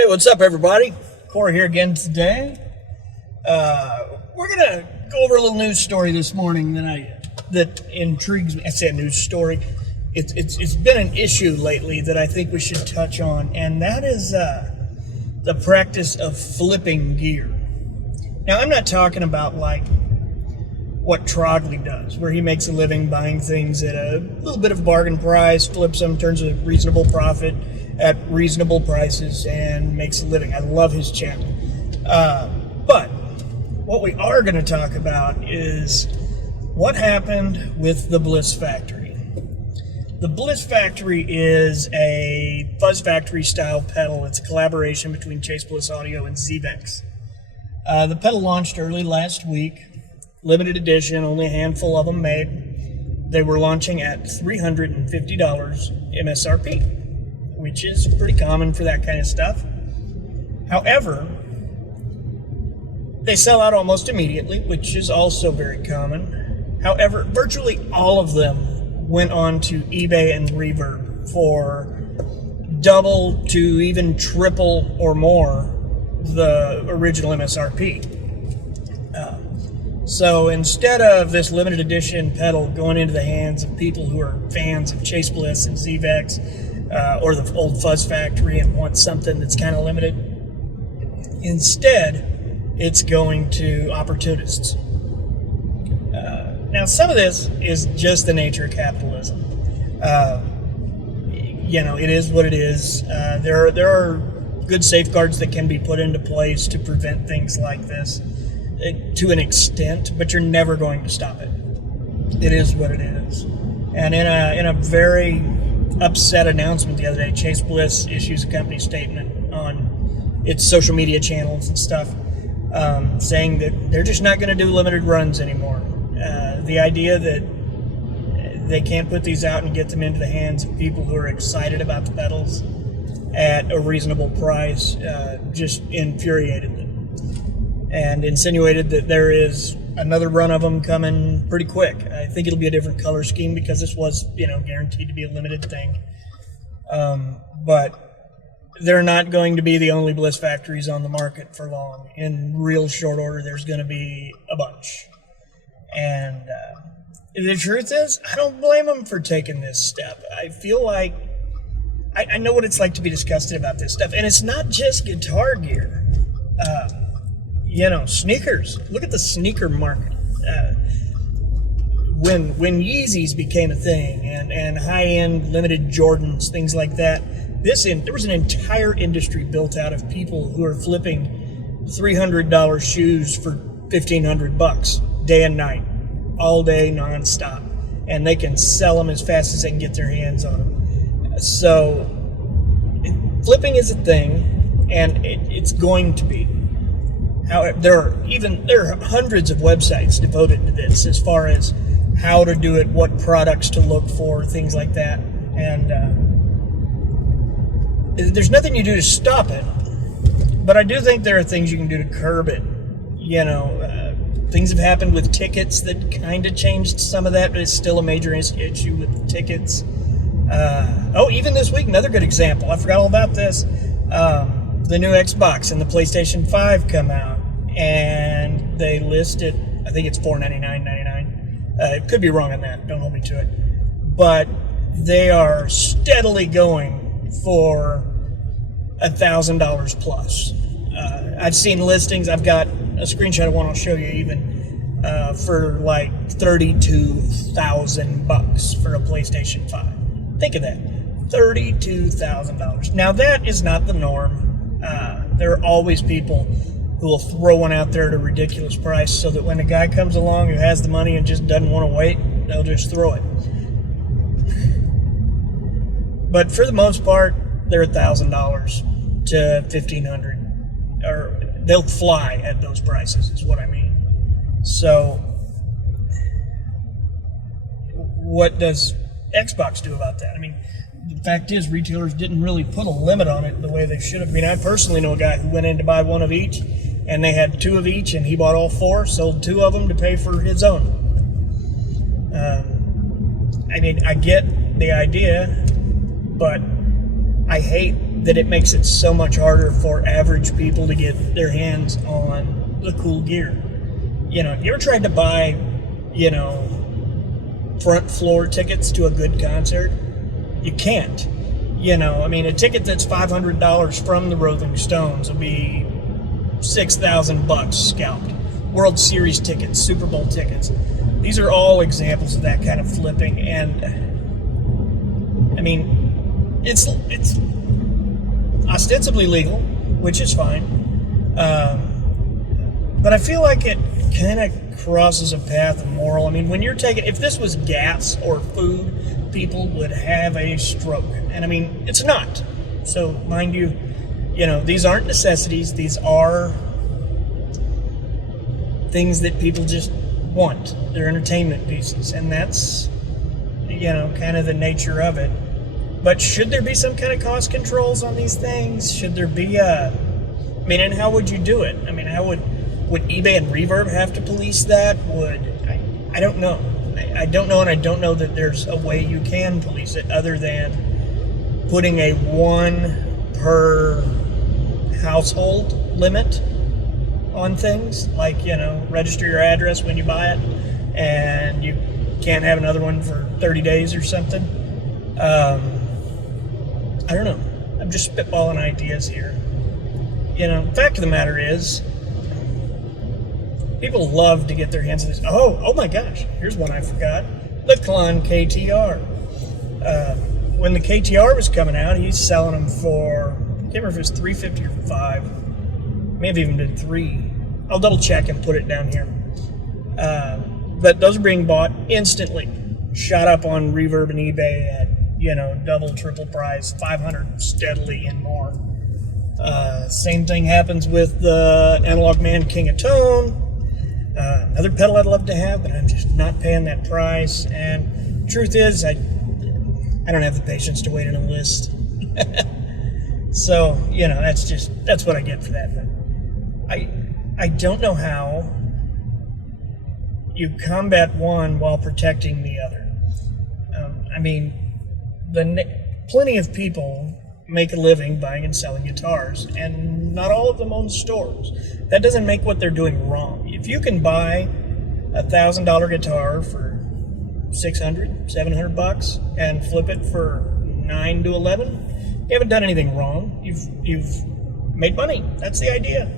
Hey, what's up, everybody? Corey here again today. We're gonna go over a little news story this morning that intrigues me. I say a news story. It's been an issue lately that I think we should touch on, and that is the practice of flipping gear. Now, I'm not talking about like what Trogley does, where he makes a living buying things at a little bit of a bargain price, flips them, turns a reasonable profit at reasonable prices, and makes a living. I love his channel. But what we are going to talk about is what happened with the Bliss Factory. The Bliss Factory is a Fuzz Factory style pedal. It's a collaboration between Chase Bliss Audio and ZVEX. The pedal launched early last week. Limited edition, only a handful of them made. They were launching at $350 MSRP, which is pretty common for that kind of stuff. However, they sell out almost immediately, which is also very common. However, virtually all of them went on to eBay and Reverb for double to even triple or more the original MSRP. So instead of this limited edition pedal going into the hands of people who are fans of Chase Bliss and ZVEX or the old Fuzz Factory and want something that's kind of limited, instead it's going to opportunists. Now, some of this is just the nature of capitalism. It is what it is. There are good safeguards that can be put into place to prevent things like this to an extent, but you're never going to stop it. It is what it is. And in a very upset announcement the other day, Chase Bliss issues a company statement on its social media channels and stuff, saying that they're just not going to do limited runs anymore. The idea that they can't put these out and get them into the hands of people who are excited about the pedals at a reasonable price just infuriated them, and insinuated that there is another run of them coming pretty quick. I think it'll be a different color scheme because this was, guaranteed to be a limited thing. But they're not going to be the only Bliss Factories on the market for long. In real short order, there's going to be a bunch. And the truth is, I don't blame them for taking this step. I feel like I know what it's like to be disgusted about this stuff. And it's not just guitar gear. Sneakers. Look at the sneaker market. When Yeezys became a thing and high-end limited Jordans, things like that, there was an entire industry built out of people who are flipping $300 shoes for $1,500 day and night, all day, nonstop, and they can sell them as fast as they can get their hands on them. So flipping is a thing, and it's going to be. However, there are hundreds of websites devoted to this as far as how to do it, what products to look for, things like that. And there's nothing you do to stop it, but I do think there are things you can do to curb it. Things have happened with tickets that kind of changed some of that, but it's still a major issue with tickets. Even this week, another good example. I forgot all about this. The new Xbox and the PlayStation 5 come out, and they list it, I think it's $499.99. It could be wrong on that, don't hold me to it. But they are steadily going for $1,000 plus. I've seen listings, I've got a screenshot of one I'll show you even, for like $32,000 for a PlayStation 5. Think of that, $32,000. Now that is not the norm. There are always people who will throw one out there at a ridiculous price so that when a guy comes along who has the money and just doesn't want to wait, they'll just throw it. But for the most part, they're $1,000 to $1,500, or they'll fly at those prices, is what I mean. So what does Xbox do about that? I mean, the fact is, retailers didn't really put a limit on it the way they should have. I mean, I personally know a guy who went in to buy one of each, and they had two of each, and he bought all four, sold two of them to pay for his own. I get the idea, but I hate that it makes it so much harder for average people to get their hands on the cool gear. You know, you ever tried to buy, you know, front floor tickets to a good concert? You can't. You know, I mean, a ticket that's $500 from the Rolling Stones will be $6,000 scalped. World Series tickets, Super Bowl tickets. These are all examples of that kind of flipping, and I mean, it's ostensibly legal, which is fine, but I feel like it kind of crosses a path of moral. I mean, when you're taking, if this was gas or food, people would have a stroke, and I mean, it's not. So, mind you, you know, these aren't necessities. These are things that people just want. They're entertainment pieces, and that's, you know, kind of the nature of it. But should there be some kind of cost controls on these things? Should there be I mean, and how would you do it? I mean, how would eBay and Reverb have to police that? I don't know. I don't know, and I don't know that there's a way you can police it other than putting a 1 per household limit on things, like, you know, register your address when you buy it, and you can't have another one for 30 days or something. I don't know. I'm just spitballing ideas here. You know, the fact of the matter is, people love to get their hands on this. Oh my gosh, here's one I forgot. The Klon KTR. When the KTR was coming out, he's selling them for, I can't remember if it was $350 or $5. May have even been $3. I'll double check and put it down here. But those are being bought instantly. Shot up on Reverb and eBay at, you know, double, triple price, $500 steadily and more. Same thing happens with the Analog Man King of Tone. Another pedal I'd love to have, but I'm just not paying that price. And truth is, I don't have the patience to wait on a list. So, you know, that's what I get for that. But I don't know how you combat one while protecting the other. I mean, plenty of people make a living buying and selling guitars, and not all of them own stores. That doesn't make what they're doing wrong. If you can buy a $1,000 guitar for $600, $700 and flip it for $9 to $11, you haven't done anything wrong. You've made money. That's the idea.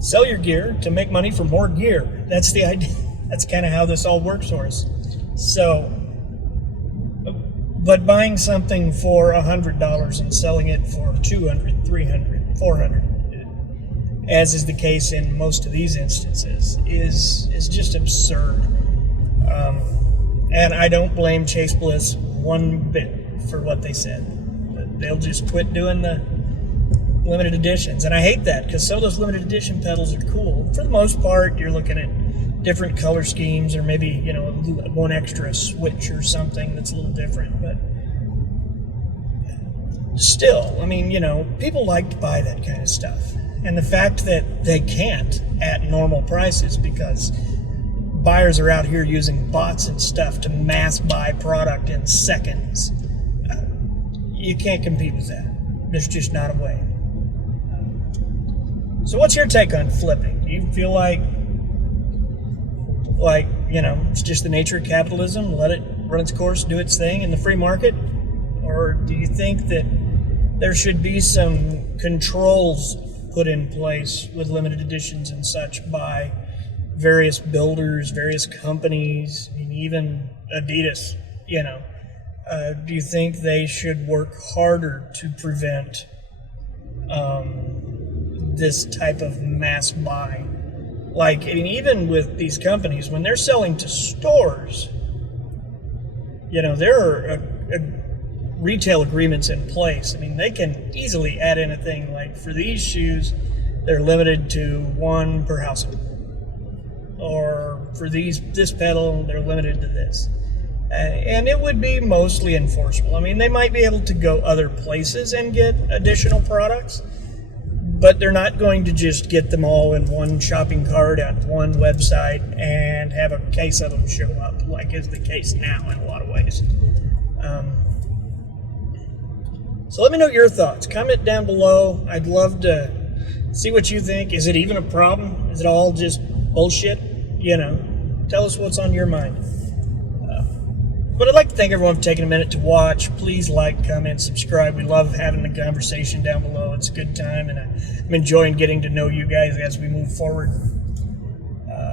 Sell your gear to make money for more gear. That's the idea. That's kind of how this all works for us. So, but buying something for $100 and selling it for $200, $300, $400, as is the case in most of these instances, is just absurd. And I don't blame Chase Bliss one bit for what they said. They'll just quit doing the limited editions, and I hate that, because some of those limited edition pedals are cool. For the most part, you're looking at different color schemes, or maybe, you know, one extra switch or something that's a little different, but still, I mean, you know, people like to buy that kind of stuff. And the fact that they can't at normal prices because buyers are out here using bots and stuff to mass buy product in seconds, you can't compete with that. There's just not a way. So what's your take on flipping? Do you feel like, you know, it's just the nature of capitalism, let it run its course, do its thing in the free market? Or do you think that there should be some controls put in place with limited editions and such by various builders, various companies, I mean, even Adidas, you know? Do you think they should work harder to prevent this type of mass buy? Like, I mean, even with these companies, when they're selling to stores, you know, there are retail agreements in place. I mean, they can easily add in a thing like, for these shoes, they're limited to 1 per household. Or for this pedal, they're limited to this. And it would be mostly enforceable. I mean, they might be able to go other places and get additional products, but they're not going to just get them all in one shopping cart at one website and have a case of them show up, like is the case now in a lot of ways. So let me know your thoughts. Comment down below. I'd love to see what you think. Is it even a problem? Is it all just bullshit? You know, tell us what's on your mind. But I'd like to thank everyone for taking a minute to watch. Please like, comment, subscribe. We love having the conversation down below. It's a good time, and I'm enjoying getting to know you guys as we move forward.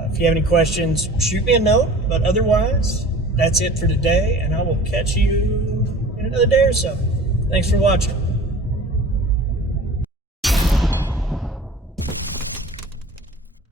If you have any questions, shoot me a note. But otherwise, that's it for today, and I will catch you in another day or so. Thanks for watching.